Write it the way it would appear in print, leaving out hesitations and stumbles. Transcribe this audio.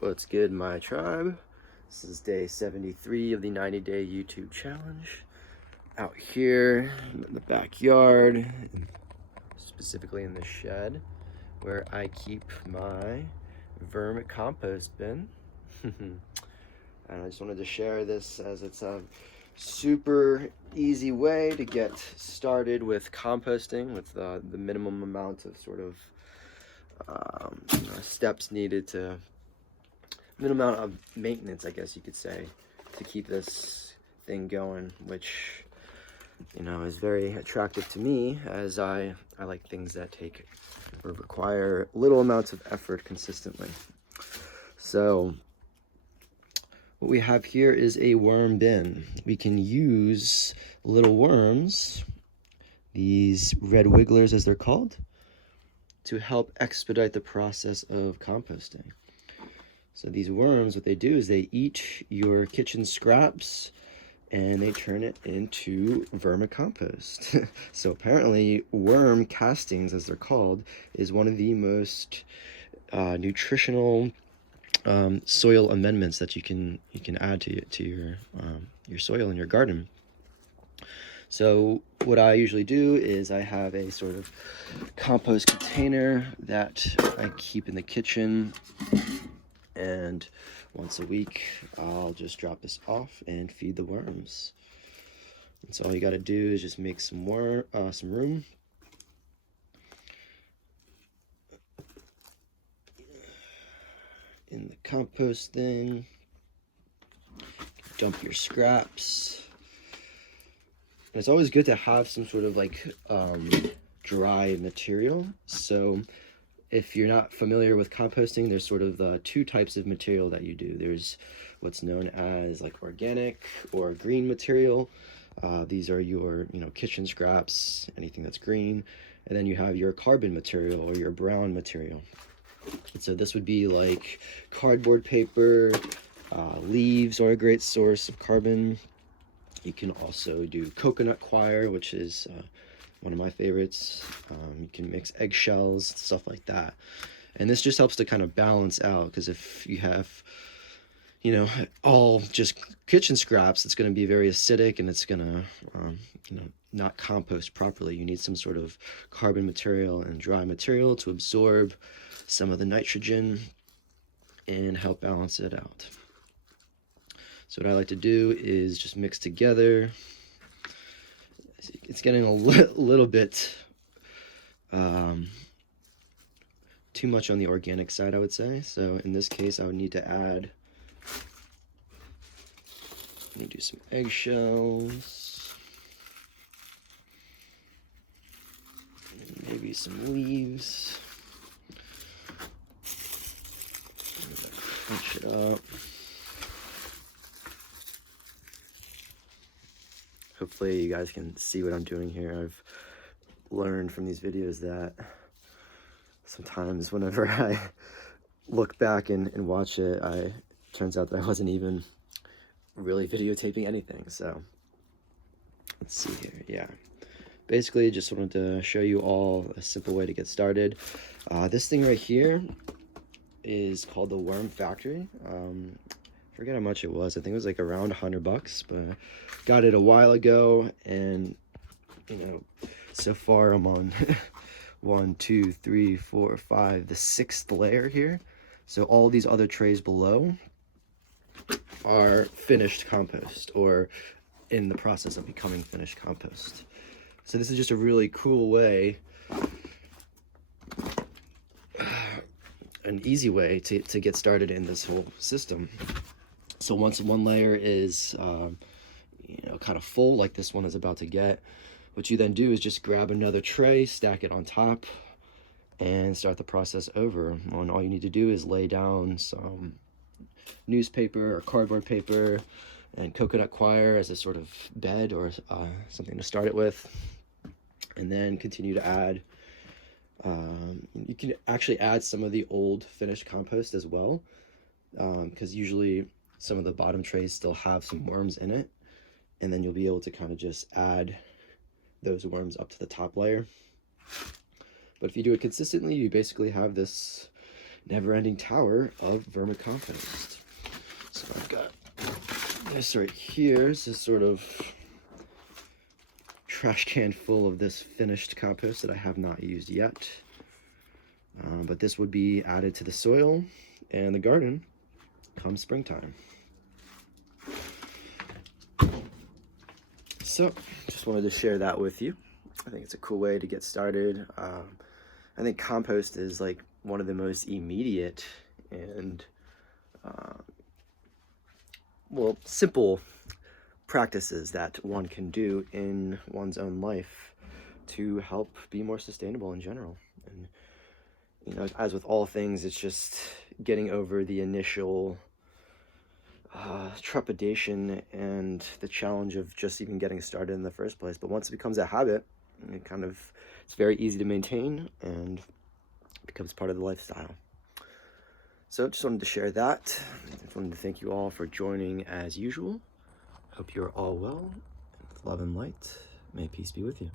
What's good, my tribe? This is day 73 of the 90-day YouTube challenge. Out here in the backyard, specifically in the shed, where I keep my vermicompost bin. And I just wanted to share this as it's a super easy way to get started with composting with the minimum amount of sort of steps needed to minimum amount of maintenance, I guess you could say, to keep this thing going, which, you know, is very attractive to me, as I like things that take or require little amounts of effort consistently. So what we have here is a worm bin. We can use little worms, these red wigglers as they're called, to help expedite the process of composting. So these worms, what they do is they eat your kitchen scraps and they turn it into vermicompost. So apparently worm castings, as they're called, is one of the most nutritional soil amendments that you can add to your soil in your garden. So what I usually do is I have a sort of compost container that I keep in the kitchen, and once a week I'll just drop this off and feed the worms. And so all you got to do is just make some room. In the compost thing, dump your scraps. And it's always good to have some sort of like dry material. So if you're not familiar with composting, there's sort of two types of material that you do. There's what's known as like organic or green material. These are your, kitchen scraps, anything that's green. And then you have your carbon material or your brown material. And so this would be like cardboard paper, leaves are a great source of carbon. You can also do coconut coir, which is one of my favorites. You can mix eggshells, stuff like that. And this just helps to kind of balance out, because if you have, all just kitchen scraps, it's going to be very acidic and it's going to, not compost properly. You need some sort of carbon material and dry material to absorb some of the nitrogen and help balance it out. So what I like to do is just mix together. It's getting a little bit too much on the organic side, I would say. So in this case, I would need to add, let me do some eggshells, maybe some leaves. Crunch it up. Hopefully you guys can see what I'm doing here. I've learned from these videos that sometimes whenever I look back and watch it, turns out that I wasn't even really videotaping anything. So let's see here. Yeah, basically just wanted to show you all a simple way to get started. This thing right here is called the Worm Factory. Forget how much it was. I think it was like around $100, but got it a while ago, and so far I'm on 1, 2, 3, 4, 5, the 6th layer here. So all these other trays below are finished compost, or in the process of becoming finished compost. So this is just a really cool way, an easy way to get started in this whole system. So once one layer is, kind of full, like this one is about to get, what you then do is just grab another tray, stack it on top, and start the process over. And all you need to do is lay down some newspaper or cardboard paper and coconut coir as a sort of bed or something to start it with, and then continue to add. You can actually add some of the old finished compost as well, because usually some of the bottom trays still have some worms in it, and then you'll be able to kind of just add those worms up to the top layer. But if you do it consistently, you basically have this never-ending tower of vermicompost. So I've got this right here. It's a sort of trash can full of this finished compost that I have not used yet. But this would be added to the soil and the garden come springtime. So just wanted to share that with you. I think it's a cool way to get started. I think compost is like one of the most immediate and well, simple practices that one can do in one's own life to help be more sustainable in general. And you know, as with all things, it's just getting over the initial trepidation and the challenge of just even getting started in the first place. But once it becomes a habit, it's very easy to maintain and becomes part of the lifestyle. So just wanted to share that. I wanted to thank you all for joining as usual. Hope you're all well. With love and light, may peace be with you.